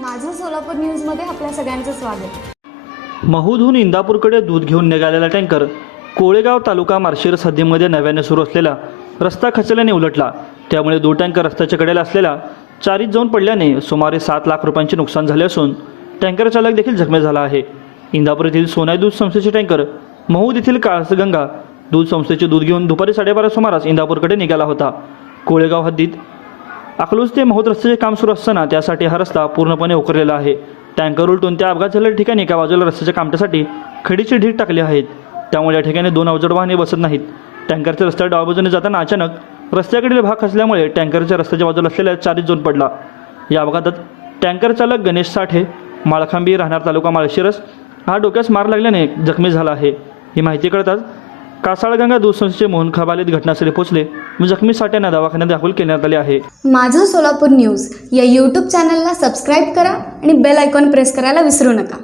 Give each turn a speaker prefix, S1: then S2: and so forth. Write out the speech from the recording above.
S1: माझं सोलापूर न्यूजमध्ये आपल्या सगळ्यांचं स्वागत.
S2: महूदहून इंदापूरकडे दूध घेऊन निघालेला टँकर कोळेगाव तालुका मार्शिरस सध्यामध्ये नव्याने सुरू असलेला रस्ता खचल्याने उलटला. त्यामुळे दूध टँकर रस्त्याच्या कडेला असलेला चारीत जाऊन पडल्याने सुमारे सात लाख रुपयांचे नुकसान झाले असून टँकर चालक देखील जखमी झाला आहे. इंदापूर येथील सोनाई दूध संस्थेचे टँकर महूद येथील काळसगंगा दूध संस्थेचे दूध घेऊन दुपारी साडेबारा सुमारास इंदापूरकडे निघाला होता. कोळेगाव हद्दीत अकलूज ते महोद रस्त्याचे काम सुरू असताना त्यासाठी हा रस्ता पूर्णपणे उकरलेला आहे. टँकर उलटून त्या अपघात झालेल्या ठिकाणी एका बाजूला रस्त्याच्या कामट्यासाठी खडीचे ढीग टाकले आहेत. त्यामुळे या ठिकाणी दोन अवजड वाहने बसत नाहीत. टँकरच्या रस्त्यावर डाव बाजूने जाताना अचानक रस्त्याकडील भाग खचल्यामुळे टँकरच्या रस्त्याच्या बाजूला असलेल्या चारीत जोन पडला. या अपघातात टँकर चालक गणेश साठे माळखांबी राहणार तालुका माळशिरस हा डोक्यास मार लागल्याने जखमी झाला आहे. ही माहिती कळताच कासाळगंगा दूध मोहन खबालीत घटनास्थळी पोहोचले. जखमी साठ्यांना दवाखान्यात दाखल करण्यात आले आहे.
S1: माझं सोलापूर न्यूज या यूट्यूब चॅनलला सबस्क्राईब करा आणि बेल आयकॉन प्रेस करायला विसरू नका.